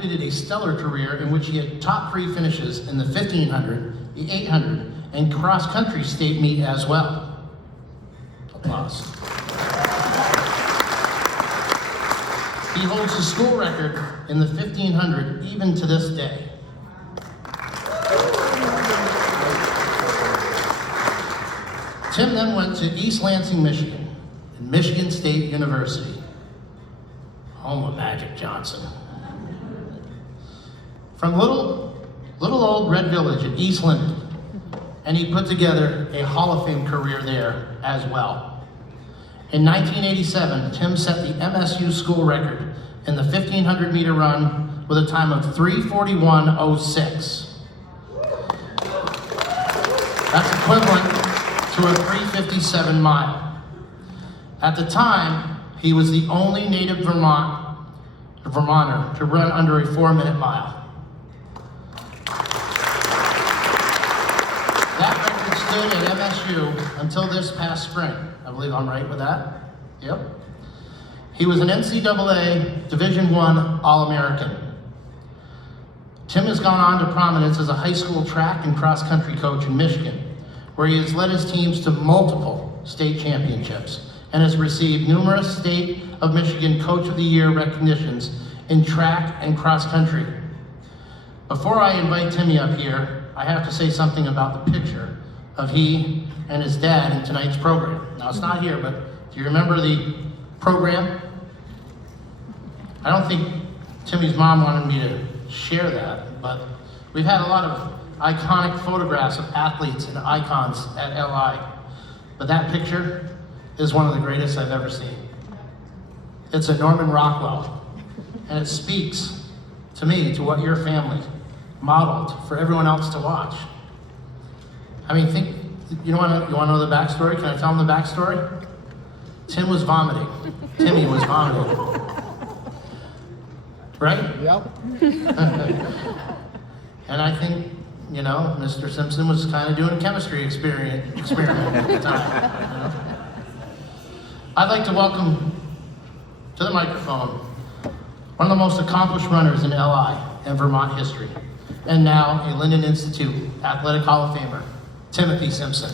completed a stellar career in which he had top 3 finishes in the 1500, the 800, and cross-country state meet as well. Applause. He holds the school record in the 1500 even to this day. Tim then went to East Lansing, Michigan, and Michigan State University, home of Magic Johnson. From little old Red Village at East Linden, and he put together a Hall of Fame career there as well. In 1987, Tim set the MSU school record in the 1500 meter run with a time of 3:41.06. That's equivalent to a 3:57 mile. At the time, he was the only native Vermonter to run under a 4-minute mile. That record stood at MSU until this past spring. I believe I'm right with that. Yep. He was an NCAA Division I All-American. Tim has gone on to prominence as a high school track and cross-country coach in Michigan, where he has led his teams to multiple state championships and has received numerous State of Michigan Coach of the Year recognitions in track and cross-country. Before I invite Timmy up here, I have to say something about the picture of he and his dad in tonight's program. Now, it's not here, but do you remember the program? I don't think Timmy's mom wanted me to share that, but we've had a lot of iconic photographs of athletes and icons at LI. But that picture is one of the greatest I've ever seen. It's a Norman Rockwell, and it speaks to me, to what your family modeled for everyone else to watch. I mean, you want to know the backstory? Can I tell them the backstory? Tim was vomiting. Timmy was vomiting. Right? Yep. And I think, Mr. Simpson was kind of doing a chemistry experiment at the time. I'd like to welcome to the microphone one of the most accomplished runners in LI and Vermont history, and now a Linden Institute Athletic Hall of Famer, Timothy Simpson.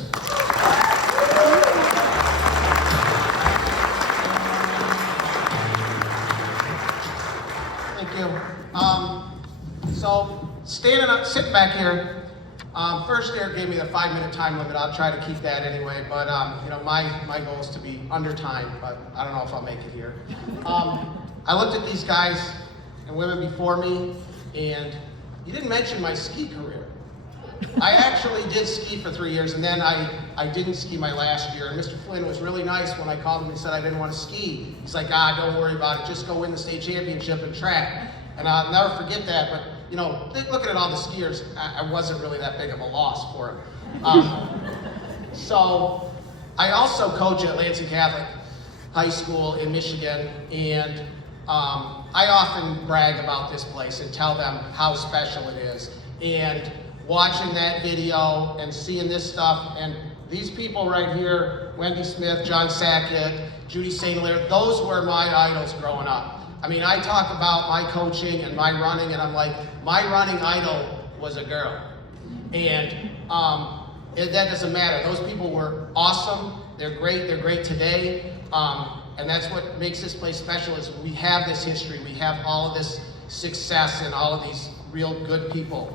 Thank you. So sitting back here, first year gave me the 5-minute time limit. I'll try to keep that anyway, but my goal is to be under time, but I don't know if I'll make it here. I looked at these guys and women before me, and you didn't mention my ski career. I actually did ski for 3 years, and then I didn't ski my last year. And Mr. Flynn was really nice when I called him and said I didn't want to ski. He's like, don't worry about it. Just go win the state championship and track. And I'll never forget that. But looking at all the skiers, I wasn't really that big of a loss for him. So I also coach at Lansing Catholic High School in Michigan, and I often brag about this place and tell them how special it is. And watching that video and seeing this stuff, and these people right here, Wendy Smith, John Sackett, Judy St. Hilaire, those were my idols growing up. I mean, I talk about my coaching and my running, and I'm like, my running idol was a girl. And that doesn't matter. Those people were awesome. They're great today. And that's what makes this place special, is we have this history. We have all of this success and all of these real good people.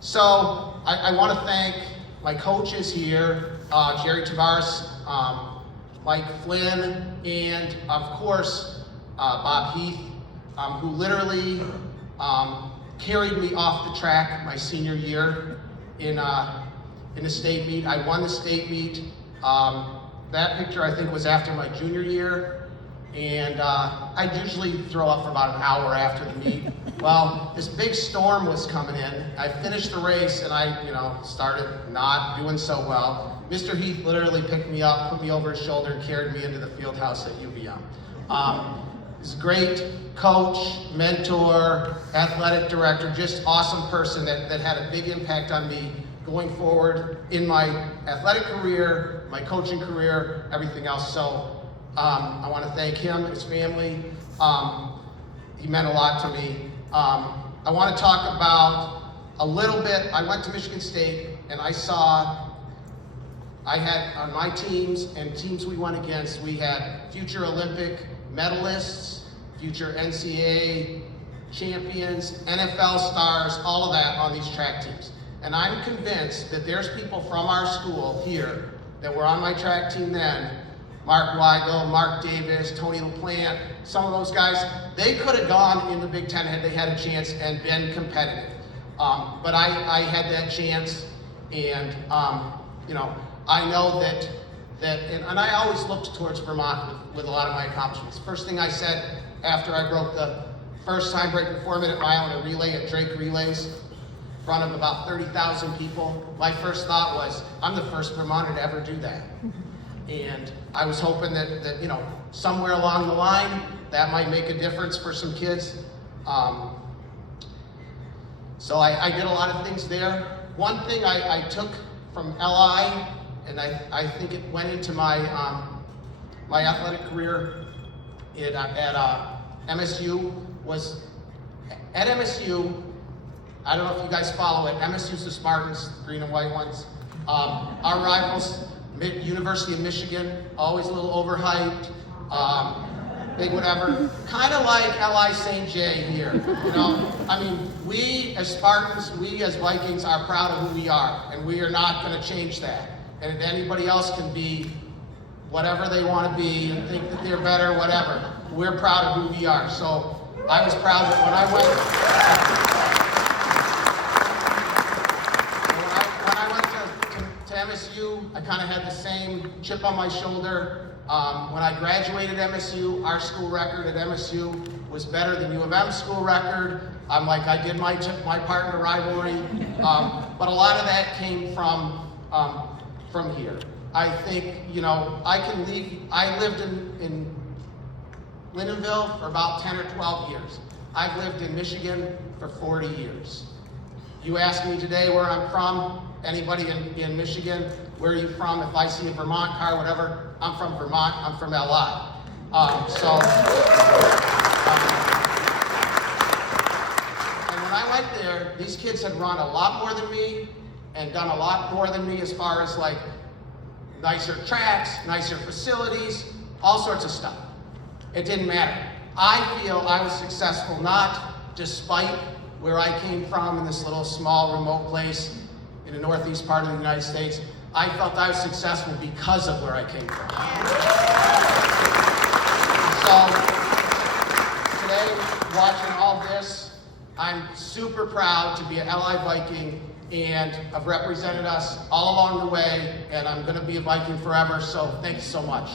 So I want to thank my coaches here, Jerry Tavares, Mike Flynn, and of course, Bob Heath, who literally carried me off the track my senior year in the state meet. I won the state meet. That picture, I think, was after my junior year, and I usually throw up for about an hour after the meet. Well, this big storm was coming in. I finished the race, and I, started not doing so well. Mr. Heath literally picked me up, put me over his shoulder, and carried me into the field house at UVM. He's a great coach, mentor, athletic director, just awesome person that had a big impact on me going forward in my athletic career, my coaching career, everything else. So I want to thank him and his family. he meant a lot to me. I want to talk about a little bit. I went to Michigan State and I had on my teams and teams we went against, we had future Olympic medalists, future NCAA champions, NFL stars, all of that on these track teams. And I'm convinced that there's people from our school here that were on my track team then, Mark Weigel, Mark Davis, Tony LaPlante, some of those guys, they could have gone in the Big Ten had they had a chance and been competitive. But I had that chance, and you know, I know that and I always looked towards Vermont with a lot of my accomplishments. First thing I said after I broke the first time breaking 4-minute mile in a relay at Drake Relays, in front of about 30,000 people, my first thought was, I'm the first Vermonter to ever do that. And I was hoping that you know, somewhere along the line, that might make a difference for some kids. So I did a lot of things there. One thing I took from LI, and I think it went into my my athletic career at MSU, was at MSU, I don't know if you guys follow it, MSU's the Spartans, green and white ones. Our rivals, University of Michigan, always a little overhyped, big whatever. Kind of like LI St. J here, you know? I mean, we as Spartans, we as Vikings are proud of who we are, and we are not going to change that. And if anybody else can be whatever they want to be and think that they're better, whatever, we're proud of who we are. So I was proud that when I went to MSU, I kind of had the same chip on my shoulder. When I graduated MSU, our school record at MSU was better than U of M's school record. I'm like, I did my part in the rivalry, but a lot of that came from here. I think, you know, I lived in Lindenville for about 10 or 12 years. I've lived in Michigan for 40 years. You ask me today where I'm from, anybody in Michigan, where are you from? If I see a Vermont car, whatever, I'm from Vermont, I'm from LI. And when I went there, these kids had run a lot more than me and done a lot more than me as far as like nicer tracks, nicer facilities, all sorts of stuff. It didn't matter. I feel I was successful not despite where I came from in this little small remote place in the northeast part of the United States. I felt I was successful because of where I came from. So today, watching all this, I'm super proud to be an LI Viking and have represented us all along the way, and I'm going to be a Viking forever, so thank you so much.